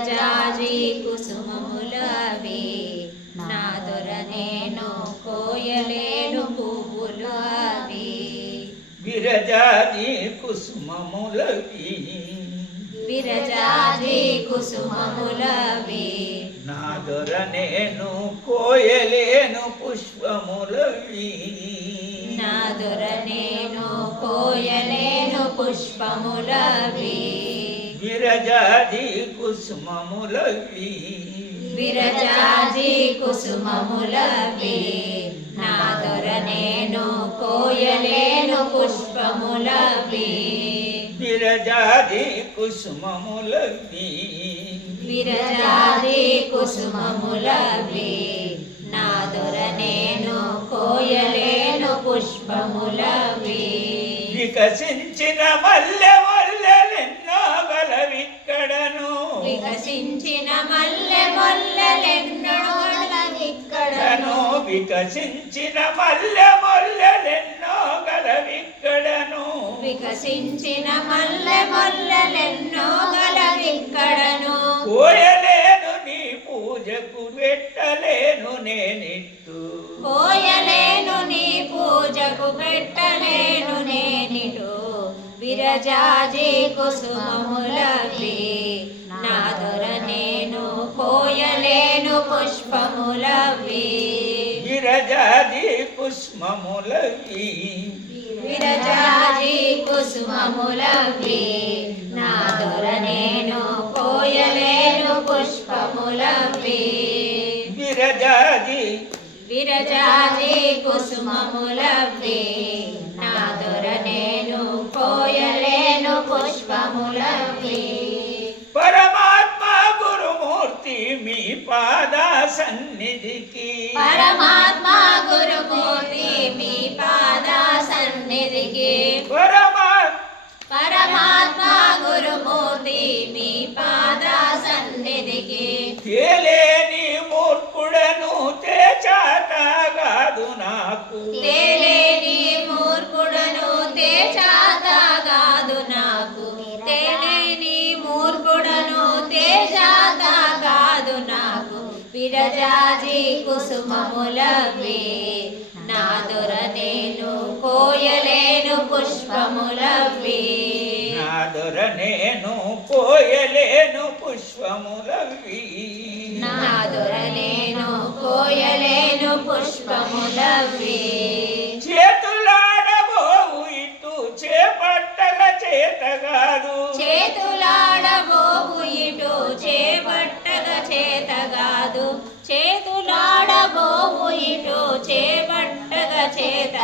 జాజి కుసుమములవి నా దొర నేను కోయలేను పువ్వులు అవి విరజాది కుసుమములవి విరజాజి కుసుమములవి నా దొర నేను కోయలేను పుష్పములవి. నా దొర నేను కోయలేను పుష్పములవి. విరజాది కుసుమములవి. విరజాజి కుసుమములవి. నా దొర నేను కోయలేను పుష్పములవి. విరజాది కుసుమములవి. విరజాది కుసుమములవి. నా దొర నేను కోయలేను పుష్పములవి. వికసించిన మల్లె వికసించిన మల్లె మల్లెలెన్నో గలవిక్కడను. వికసించిన మల్లె మొల్లెలెన్నో గలవిక్కడను. కోయలేను నీ పూజకు పెట్టలేను నేనిట్టు. కోయలేను నీ పూజకు పెట్టలేను నేనిటు విరజాజి కుసుమములవి నా దొర నేను కోయలేను పుష్పములవి. విరజాది కుష్మములవి విరజాజి కుసుమములవి నా దొర నేను కోయలేను పుష్పములవి. విరజాది విరజాజి కుసుమములవి నా దొర నేను కోయలేను పుష్పములవి. పాద సన్నిధికి పరమాత్మ గురుమూర్తి మీ పాద సన్నిధికి పరమా పరమాత్మ గురుమూర్తి విరజాజి కుసుమములవి నా దొర నేను కోయలేను పుష్పములవి. నా దొర నేను కోయలేను పుష్పములవి. నా దొర నేను కోయలేను పుష్పములవి.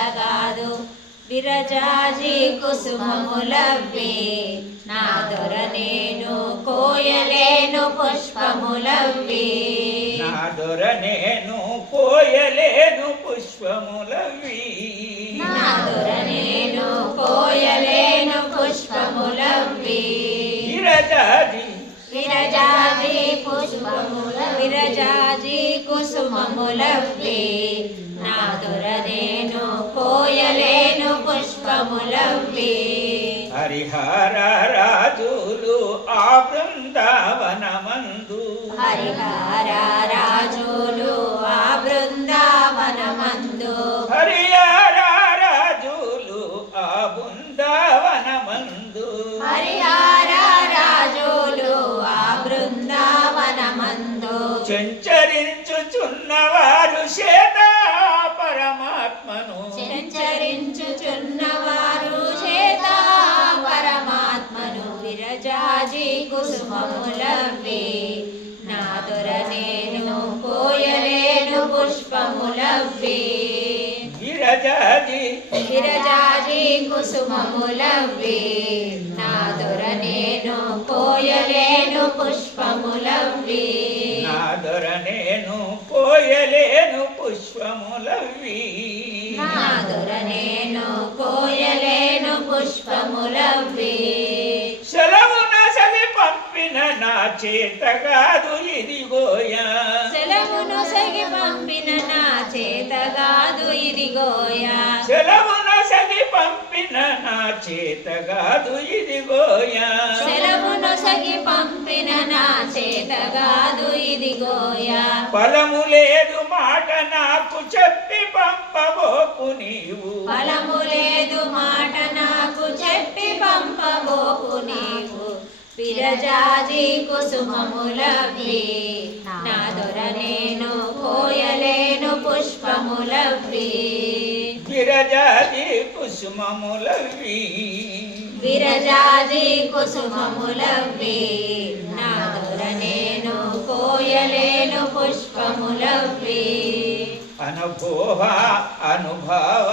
చేతగాదు విరజాజి కుసుమములవి నా దొర నేను కోయలేను పుష్పములవి నా దొర నేను కోయలేను పుష్పములవి నా దొర నేను కోయలేను పుష్పములవి విరజాది విరజాజి పుష్పముల విరజాజి కుసుమములవి నా దొర హరిహర రాజులు ఆ బృందావనమందు. హరిహర రాజులు కుసుమములవి నా దొర నేను కోయలేను పుష్పములవి విరజాది విరజాజి కుసుమములవి నా దొర నేను కోయలేను పుష్పములవి నా దొర నేను కోయలేను పుష్పములవి నా దొర నేను కోయలేను పుష్పములవి చేత కాదు ఇదిగోయా సెలవును సగి పంపిన నా చేత కాదు ఇదిగోయా సెలవున నొసగి పంపిన నా చేతగాదు ఇదిగోయా సెలవు నొసగి పంపిన నా చేతగాదు ఇదిగోయా ఫలము లేదు మాట నాకు చెప్పి పంపబోకు నీవు. ఫలము లేదు మాట నాకు చెప్పి పంపబోకు నీవు. విరజాజి కుసుమములవి నా దొర నేను కోయలేను పుష్పములవి విరజాది కుసుమములవి విరజాజి కుసుమములవి నా దొర నేను కోయలేను పుష్పములవి అనుభవ అనుభవ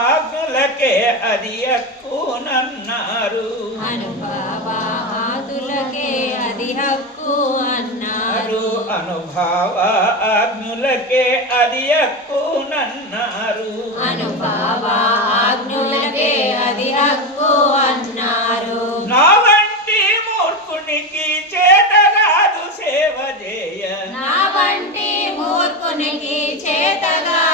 ఆజ్ఞలకే అది ఎక్కువనన్నారు అనుభవాదులకే అది హక్కు అన్నారు. అనుభవ ఆజ్ఞలకే అది ఎక్కువనన్నారు అనుభవాజ్ఞులకే అది హక్కు అన్నారు. నా వంటి మూర్ఖునికి చేతగాదు సేవ చేయ నా వంటి మూర్ఖునికి చేతగాదు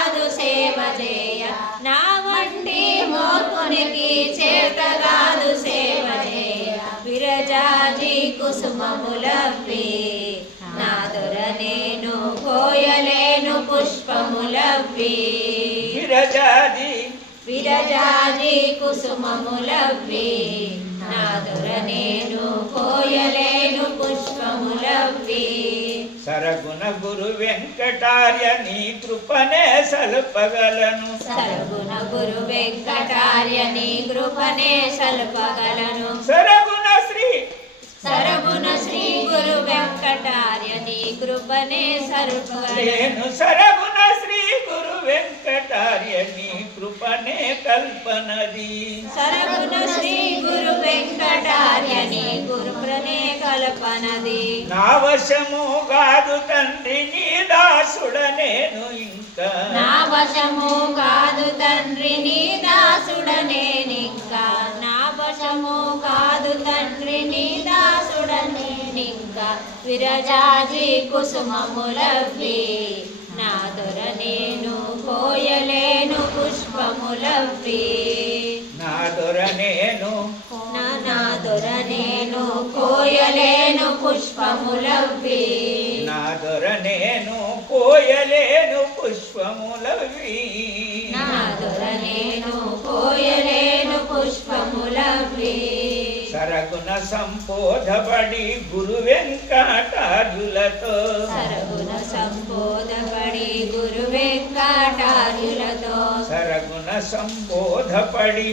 విరజాజి కుసుమములవి నా దొర నేను కోయలేను పుష్పములవి విరజాది. విరజాజి కుసుమములవి నా దొర నేను కోయలేను పుష్పములవి సరగుణ గురు వెంకటార్య నీ కృపనే సల్పగలను. సరుగుణ గురు వెంకటార్య నీ కృపనే సల్పగలను. సరగుణ కృపనే నేను సరగుణ శ్రీ గురు కృపనే కల్పనది. సరగుణ శ్రీ గురు వెంకటార్య నీ గురుప్రనే కల్పనది. నా వశము కాదు తండ్రి నీ దాసుడ నేను ఇంకా. నా వశము కాదు తండ్రి నీ దాసుడ నేనింకా నా వశము కాదు విరజాజి కుసుమములవి నా దొర నేను కోయలేను పుష్పములవి నా దొర నేను నా నా దొర నేను కోయలేను పుష్పములవి నా దొర నేను కోయలేను పుష్పములవి నా దొర నేను కోయలేను పుష్పములవి సరగుణ సంబోధపడి గురు వెంకటార్యులతో సరగుణ సంబోధపడి గురు వెంకటార్యులతో సరగుణ సంబోధపడి.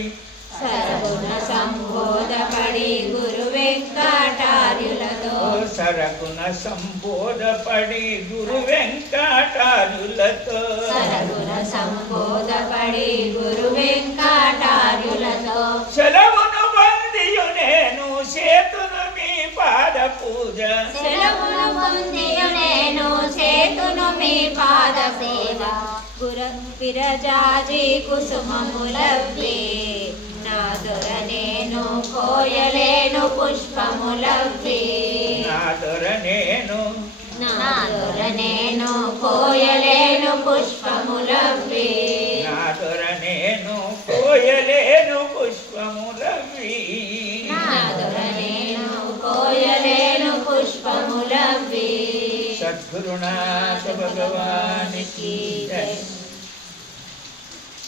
సరగుణ సంబోధపడి గురు వెంకటార్యులతో సరగుణ సంబోధపడి గురు వెంకటార్యులతో సరగుణ సంబోధపడి పూజ. సెలవును పొందియు నేను చేతును మీ పాద సేవ గుర విరజాజి కుసుమములవి నా దొర నేను కోయలేను పుష్పములవి నా దొర నేను నా దొర నేను కోయలేను పుష్పములవి કરુણા ભગવાન.